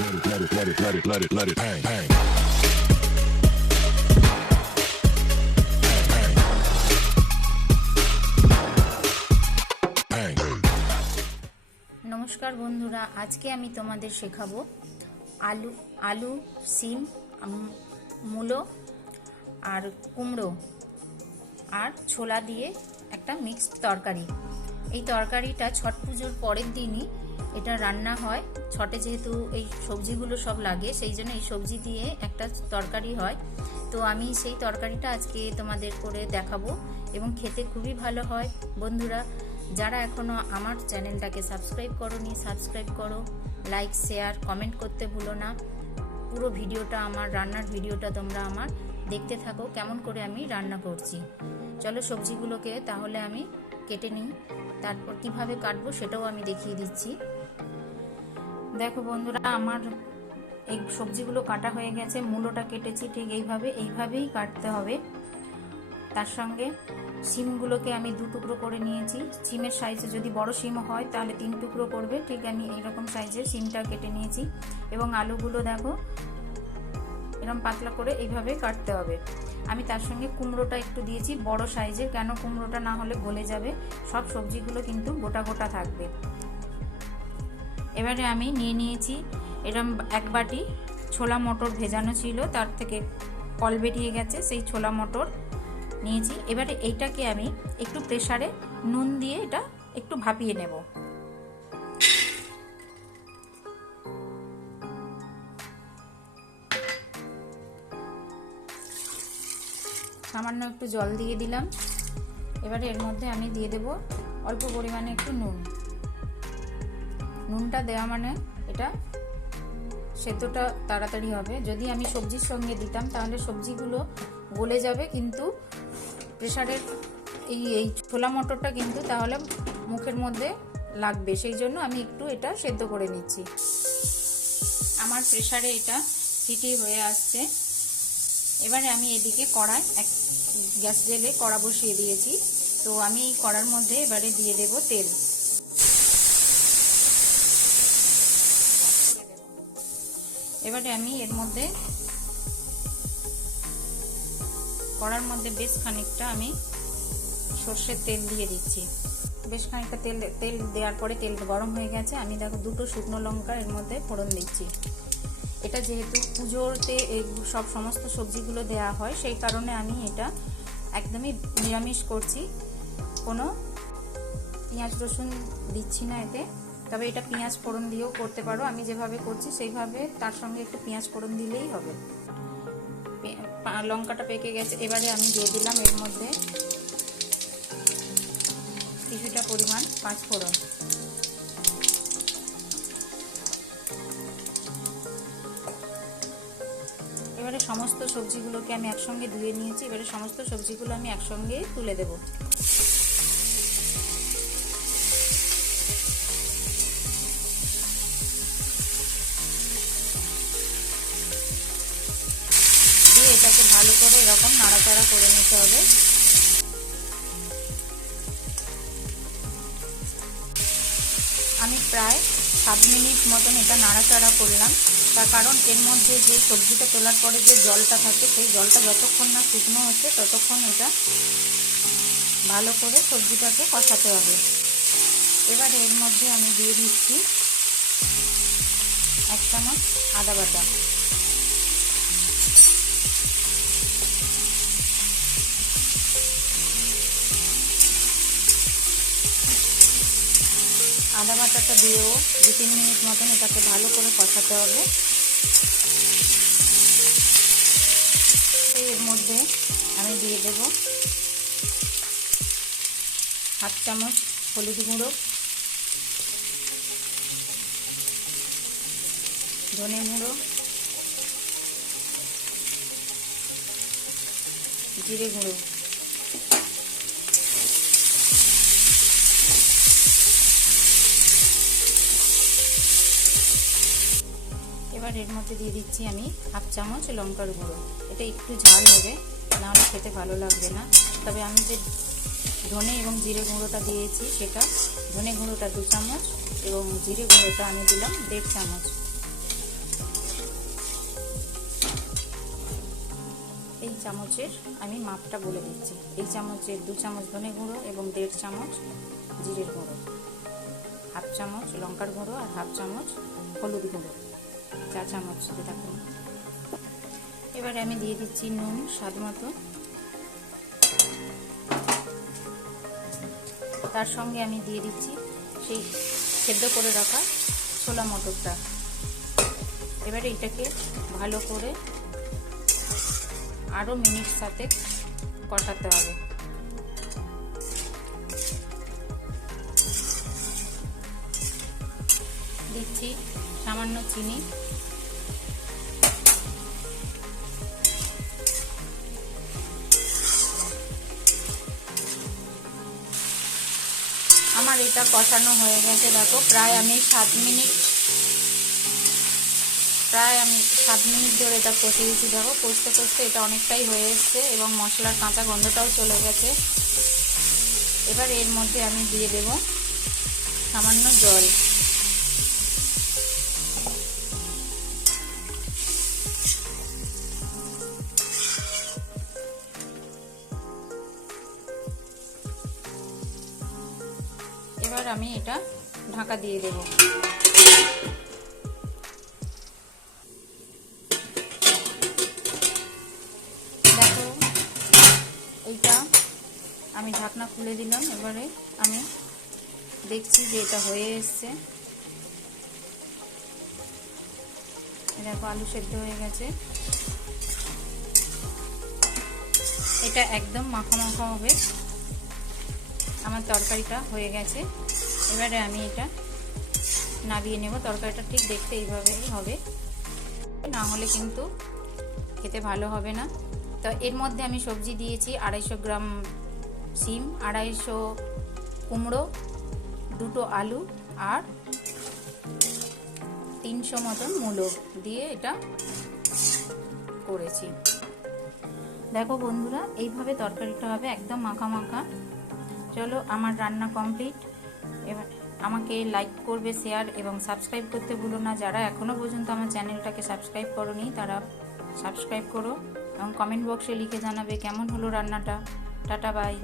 let it hang, hang. নমস্কার বন্ধুরা, আজকে আমি তোমাদের শেখাবো আলু সিম মূলো আর কুমড়ো আর ছোলা দিয়ে একটা মিক্সড তরকারি। এই তরকারিটা ছট পুজোর পরের দিনই এটা রান্না হয়। ছটে যেহেতু এই সবজিগুলো সব লাগে, সেই জন্য এই সবজি দিয়ে একটা তরকারি হয়। তো আমি সেই তরকারিটা আজকে তোমাদের করে দেখাবো এবং খেতে খুবই ভালো হয়। বন্ধুরা, যারা এখনও আমার চ্যানেলটাকে সাবস্ক্রাইব করোনি, সাবস্ক্রাইব করো, লাইক শেয়ার কমেন্ট করতে ভুলো না। পুরো ভিডিওটা, আমার রান্নার ভিডিওটা তোমরা আমার দেখতে থাকো, কেমন করে আমি রান্না করছি। চলো সবজিগুলোকে তাহলে আমি কেটে নিই, তারপর কিভাবে কাটবো সেটাও আমি দেখিয়ে দিচ্ছি। দেখো বন্ধুরা, আমার এই সবজিগুলো কাটা হয়ে গেছে। মূলোটা কেটেছি ঠিক এইভাবেই কাটতে হবে। তার সঙ্গে শিমগুলোকে আমি 2 টুকরো করে নিয়েছি। শিমের সাইজে যদি বড় শিম হয় তাহলে 3 টুকরো করবে, ঠিক আমি এইরকম সাইজের শিমটা কেটে নিয়েছি। এবং আলুগুলো দেখো এরকম পাতলা করে এইভাবে কাটতে হবে। আমি তার সঙ্গে কুমড়োটা একটু দিয়েছি বড় সাইজের, কেন কুমড়োটা না হলে গলে যাবে। সব সবজিগুলো কিন্তু গোটা গোটা থাকবে। এবারে আমি নিয়ে নিয়েছি এরকম 1 বাটি ছোলা মটর ভেজানো ছিল, তার থেকে কল বেরিয়ে গেছে, সেই ছোলা মটর নিয়েছি। এবারে এইটাকে আমি একটু প্রেসারে নুন দিয়ে এটা একটু ভাপিয়ে নেব। সামান্য একটু জল দিয়ে দিলাম। এবারে এর মধ্যে আমি দিয়ে দেব অল্প পরিমাণে একটু নুন। নুনটা দেওয়া মানে এটা সেদ্ধটা তাড়াতাড়ি হবে। যদি আমি সবজির সঙ্গে দিতাম তাহলে সবজিগুলো গলে যাবে, কিন্তু প্রেসারের এই ছোলা মটরটা কিন্তু তাহলে মুখের মধ্যে লাগবে। সেই জন্য আমি একটু এটা সেদ্ধ করে নিচ্ছি। আমার প্রেসারে এটা সিটি হয়ে আসছে। এবারে আমি এদিকে গ্যাস জেলে কড়া বসিয়ে দিয়েছি। তো আমি এই কড়ার মধ্যে এবারে দিয়ে দেব তেল। এবারে আমি এর মধ্যে কড়ার মধ্যে বেশ খানিকটা আমি সর্ষের তেল দিয়ে দিচ্ছি। বেশ খানিকটা তেল দেওয়ার পরে তেল গরম হয়ে গেছে। আমি দেখো 2টো শুকনো লঙ্কা এর মধ্যে ফোড়ন দিচ্ছি। এটা যেহেতু পুজোতে সব সমস্ত সবজিগুলো দেওয়া হয়, সেই কারণে আমি এটা একদমই নিরামিষ করছি, কোনো পেঁয়াজ রসুন দিচ্ছি না এতে। তবে এটা পেঁয়াজ ফোড়ন দিয়েও করতে পারো, আমি যেভাবে করছি সেইভাবে তার সঙ্গে একটু পেঁয়াজ ফোড়ন দিলেই হবে। লঙ্কাটা পেকে গেছে। এবারে আমি দিয়ে দিলাম এর মধ্যে কিছুটা পরিমাণ 5 ফোড়ন। এবারে সমস্ত সবজিগুলোকে আমি একসঙ্গে ধুয়ে নিয়েছি। এবারে সমস্ত সবজিগুলো আমি একসঙ্গে তুলে দেব। দিয়ে এটাকে ভালো করে এরকম নাড়াচাড়া করে নিতে হবে। আমি প্রায় 7 মিনিট মতন এটা নাড়াচাড়া করলাম। তার কারণ এর মধ্যে যে সবজিটা তোলার পরে যে জলটা থাকে, সেই জলটা যতক্ষণ না শুকনো হচ্ছে ততক্ষণ এটা ভালো করে সবজিটাকে কষাতে হবে। এবারে এর মধ্যে আমি দিয়ে দিচ্ছি 1 চামচ আদা বাটা। আদা বাটাটা দিয়েও 2-3 মিনিট মতন এটাকে ভালো করে কষাতে হবে। এর মধ্যে আমি দিয়ে দেব 1/2 চামচ হলুদ গুঁড়ো, ধনে গুঁড়ো, জিরে গুঁড়ো। এবার এর মধ্যে দিয়ে দিচ্ছি আমি 1/2 চামচ লঙ্কার গুঁড়ো। এটা একটু ঝাল হবে, নাহলে খেতে ভালো লাগবে না। তবে আমি যে ধনে এবং জিরে গুঁড়োটা দিয়েছি, সেটা ধনে গুঁড়োটা 2 চামচ এবং জিরে গুঁড়োটা আমি দিলাম 1.5 চামচ। চামচের আমি মাপটা বলে দিচ্ছি। এই চামচের 2 চামচ ধনে গুঁড়ো এবং 1.5 চামচ জিরের গুঁড়ো, হাফ চামচ লঙ্কার গুঁড়ো আর হাফ চামচ হলুদ গুঁড়ো, 4 চামচ যেটা কম। এবারে আমি দিয়ে দিচ্ছি নুন স্বাদ মতো। তার সঙ্গে আমি দিয়ে দিচ্ছি সেই সেদ্ধ করে রাখা ছোলা মটরটা। এবারে এটাকে ভালো করে আরও মিনিট সাথে কষাতে হবে। দিচ্ছি সামান্য চিনি, আমার এটা কষানো হয়ে গেছে। দেখো প্রায় আমি 7 মিনিট ধরে এটা কষিয়েছি। দেখো কষতে কষতে এটা অনেকটাই হয়ে এসছে এবং মশলার কাঁচা গন্ধটাও চলে গেছে। এবার এর মধ্যে আমি দিয়ে দেব সামান্য জল। এবার আমি এটা ঢাকা দিয়ে দেব। দেখো এইটা আমি ঢাকনা খুলে দিলাম। এবারে আমি দেখছি যে এটা হয়ে এসছে। দেখো আলু সেদ্ধ হয়ে গেছে। এটা একদম মাখা মাখা হবে। আমার তরকারিটা হয়ে গেছে। এবারে আমি এটা নাবিয়ে নেব। তরকারিটা ঠিক দেখতে এইভাবেই হবে, না হলে কিন্তু খেতে ভালো হবে না। তো এর মধ্যে আমি সবজি দিয়েছি 250 গ্রাম শিম, 250 কুমড়ো, 2টো আলু আর 300 মতন মূলো দিয়ে এটা করেছি। দেখো বন্ধুরা, এইভাবে তরকারিটা হবে একদম মাখা মাখা। চলো আমার রান্না কমপ্লিট। এবার আমাকে লাইক করবে, শেয়ার এবং সাবস্ক্রাইব করতে ভুলো না। যারা এখনও পর্যন্ত আমার চ্যানেলটাকে সাবস্ক্রাইব করোনি তারা সাবস্ক্রাইব করো এবং কমেন্ট বক্সে লিখে জানাবে কেমন হলো রান্নাটা। Tata, by.